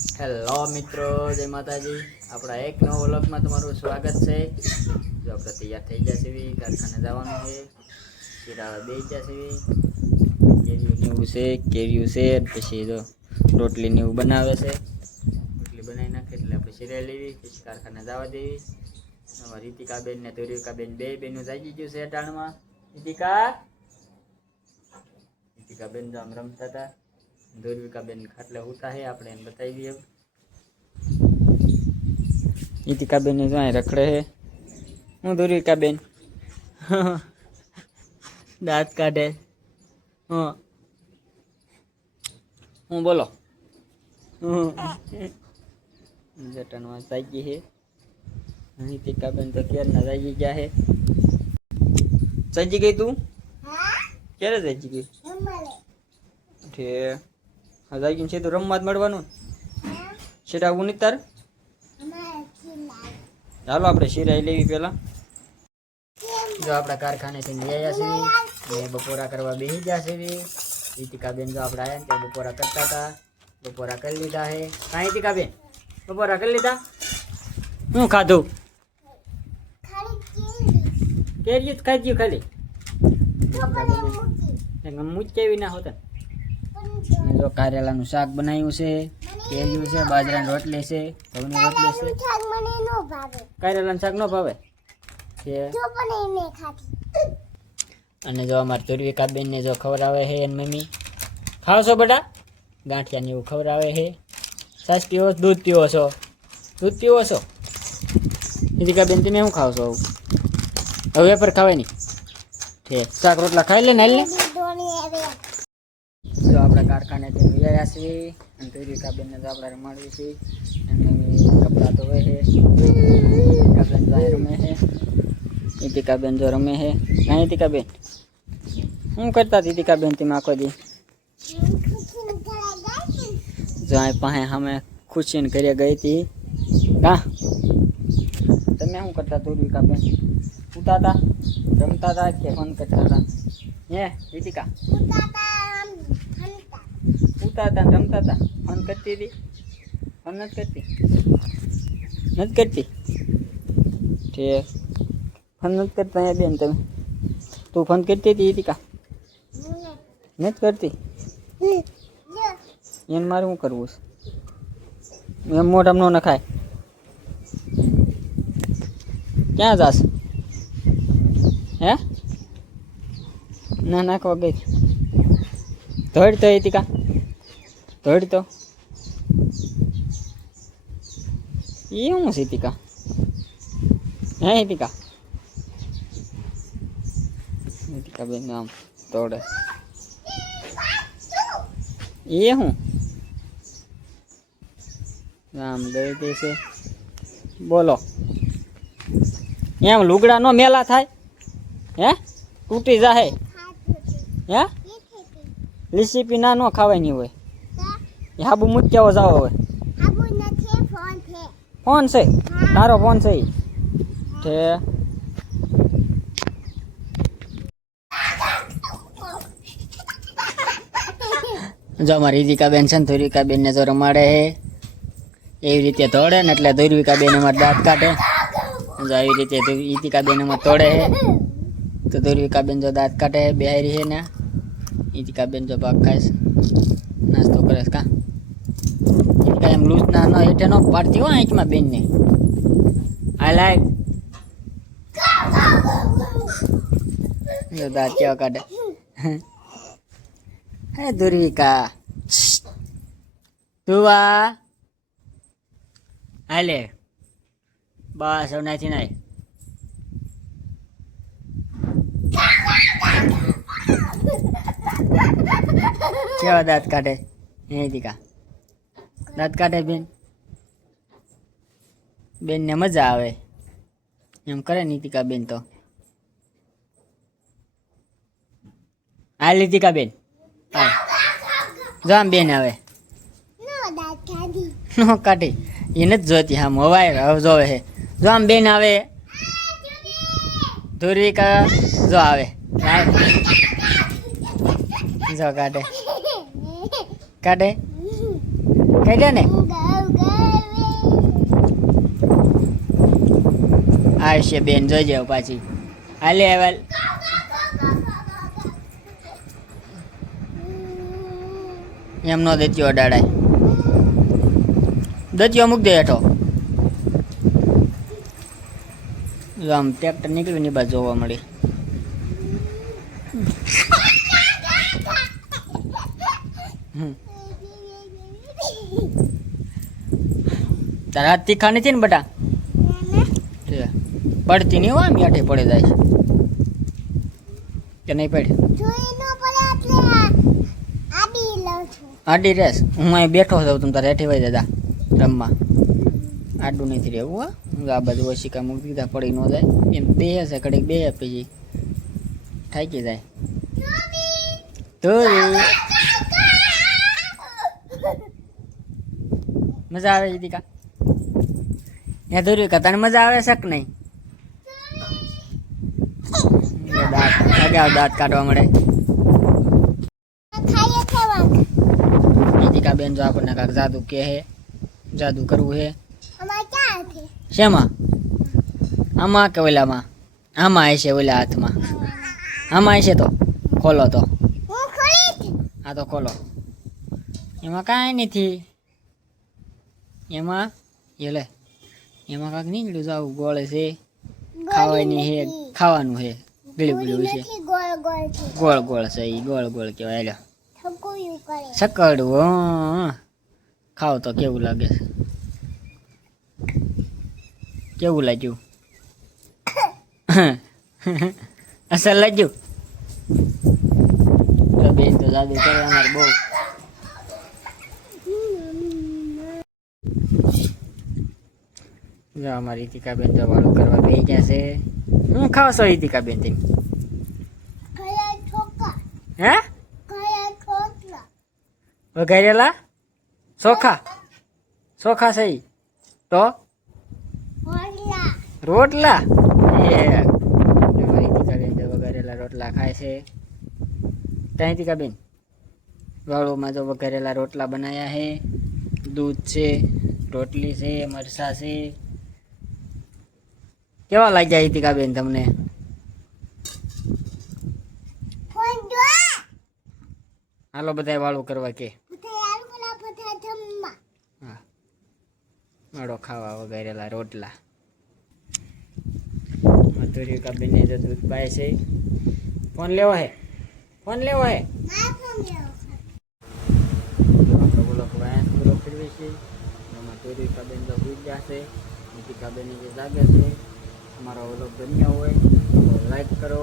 Hello મિત્રો, જય માતાજી. આપણા એક નવો વ્લોગમાં તમારું સ્વાગત છે. જો આપણે તૈયાર થઈ ગયા છે, કારખાને જવાનું છે. શીરાવા બે ગયા છે, કેરીયું છે પછી જો રોટલી ને એવું બનાવે છે. રોટલી બનાવી નાખે એટલે આપણે શીરાઈ લેવી, પછી કારખાને જવા દેવી. રીતિકાબેન ને ધુરિકાબેન બે બેનું જાગી ગયું છે અટાણમાં. રીતિકાબેન જો આમ રમતા હતા, ધુરિકાબેન ખાટલે ઉતા છે, આપણે એને બતાવી દઈએ. રીતિકાબેન ને જો રખડે છે. હું ધુરિકાબેન દાંત કાઢે. હું બોલો જટણમાં જાગી છે. રીતિકાબેન તો ક્યારના જાગી ગયા છે. જાગી ગઈ તું? ક્યારે જાગી ગઈ? હા જાગી છે તો રમવા જ મળવાનું. શીરા આવું નહીં તારે? ચાલો આપણે શીરાઈ લેવી પેલા. જો આપણા કારખાનેથી આવ્યા છીએ, બપોરા કરવા બેસી ગયા છે. રીતિકાબેન જો આપણે આવ્યા ત્યાં બપોરા કરતા હતા. બપોરા કરી લીધા છે. હા રીતિકાબેન બપોરા કરી લીધા? શું ખાધું? કેરી જ ખાધી ખાલી? મૂજ કેવી ના હોતા. જો કારેલાનું શાક બનાવ્યું છે, કેરીયું છે, બાજરાની રોટલી છે, ઘઉંની રોટલી છે. કારેલાનું શાક ન ભાવે અને જો અમારે ધુરિકાબેન ને જો ખવડાવે છે એની મમ્મી. ખાવ છો બેટા? ગાંઠિયા ને એવું ખવડાવે છે. છાશ પીવો? દૂધ પીવો છો? દૂધ પીવો છો? રીતિકાબેન તમે શું ખાવ છો? હવે પર ખાવાય નહીં. ઠીક, શાક રોટલા ખાઈ લે ને. હાલ ને જો આપણા કારખાનેથી વ્યાયા છીએ અને ધુરિકાબેનને તો આપણે રમાડવી છીએ અને કપડાં ધોવે છે. રીતિકાબેન તો રમે છે. રીતિકાબેન જો રમે છે. હા રીતિકાબેન શું કરતા રીતિકાબેન તમે આખો દી? જો આ પાસે અમે ખુશીને ઘરે ગઈ હતી. હા તમે શું કરતા ધુરિકાબેન? ઉતા હતા, રમતા હતા કે ફોન કરતા હતા? હે રીતિકા? ઉતા હતા રમતા હતા. ફોન કરતી હતી? ફોન નથી કરતી? નથી કરતી? ઠીક, ફોન નથી કરતા અહીંયા બેન તમે? તું ફોન કરતી હતી રીતિકા? નથી કરતી? એને મારે શું કરવું છે? એમ મોઢામાં ન નખાય. ક્યાં જાશ? હે ના નાખવા ગઈ. ધોડ તો રીતિકા, ધોડ તો. એ શું છે રીતિકા? હે રીતિકા? રીતિકાબેન આમ દોડે. એ શું આમ દઈ દે છે? બોલો એમ લુગડા નો મેલા થાય? હે તૂટી જાહે? હે લીસીપી ના નો ખાવાની હોય. હાબુ મૂક્યાવો જાવ હવે. ફોન છે તારો? ફોન છે છે. જો અમારી રીતિકાબેન છે ને ધુરિકાબેન ને જો રમાડે છે એવી રીતે તોડે ને એટલે ધુરિકાબેન અમારે દાંત કાઢે. જો આવી રીતે રીતિકાબેન અમારે તોડે છે તો ધુરિકાબેન જો દાંત કાઢે બેહારી છે ને. રીતિકાબેન જો ભાગ ખાય છે, નાસ્તો કરે છે. કા રીતિકા એમ લૂઝ ના હેઠે ન પાડતી હોય આંખમાં બેન ને. આ લાય જો દાંત કેવા કાઢે. હે ધુરિકા ધુવા હાલે બસ હવે નાથી નાય. કેવા દાંત કાઢે હે રીતિકા? દાંત કાઢે બેન? બેન ને મજા આવે એમ કરે રીતિકાબેન તો. હા રીતિકાબેન જો આમ બેન આવે નો કાઢી એ નથી જોતી. આમ હવાય હવે જોવે છે. જો આમ બેન આવે ધુરિકા જો આવે જો કાઢે કાઢે કાઢ્યા ને આવશે બેન જોઈ જાવ પાછી હાલે હાલ એમ નો દત્યો અડાડાય દત્યો મૂક દે હેઠો આમ ટ્રેક્ટર નીકળ્યું ની બાજુ જોવા મળી તારા હાથ તીખા નથી ને બટા પડતી નહીં હોય મીઠે પડે જાય છે કે નહીં પડે આડી રેસ હું અહીં બેઠો છું તમે તારે હેઠી હોય દાદા રમવા આડું નથી રહેવું હા આ બાજુ ઓશિકા મૂકી દીધા પડી ન જાય એમ બે હશે કડીક બે પછી થાકી જાય તો મજા આવે દીકા ત્યાં દોર્યું કે તને મજા આવે શક નહીં દાંત કાઢવા મળે દીકા બેન જો આપણને કાંક જાદુ કે હે જાદુ કરવું હે શેમાં આમાં કે ઓલામાં આમાં હશે ઓલા હાથમાં આમાં હશે તો ખોલો તો હા તો ખોલો એમાં કાંઈ નથી એમાં એ લે એમાં કાંક નીકળ્યું જાવું ગોળે છે ખાવાની હે ખાવાનું હે ગળ્યું ગળ્યું છે ગોળ ગોળ છે એ ગોળ ગોળ કહેવાય સકડવું ખાવ તો કેવું લાગે છે કેવું લાગ્યું અસર લાગ્યું બેન તો જાદુ કરે અમારે બહુ જો અમારી રીતિકાબેન તો વાળું કરવા બે ગયા છે હું ખાવ છો રીતિકાબેન તમે હે વઘારેલા ચોખા ચોખા છે તો રોટલા રીતિકાબેન તો વઘારેલા રોટલા ખાય છે ત્યાં રીતિકાબેન વાળુમાં જો વઘારેલા રોટલા બનાવ્યા છે દૂધ છે રોટલી છે મરસા છે કેવા લાગ્યા રીતિકાબેન તમને હાલો બધા વાળું કરવા કે હા માળો ખાવા વઘારેલા રોટલા રીતિકાબેન ને જો દૂધ પાય છે ફોન લેવો હે રીતિકાબેન તો ભૂલ જશે રીતિકાબેન જે જાગે છે અમારો વ્લોગ ગમ્યો હોય તો લાઈક કરો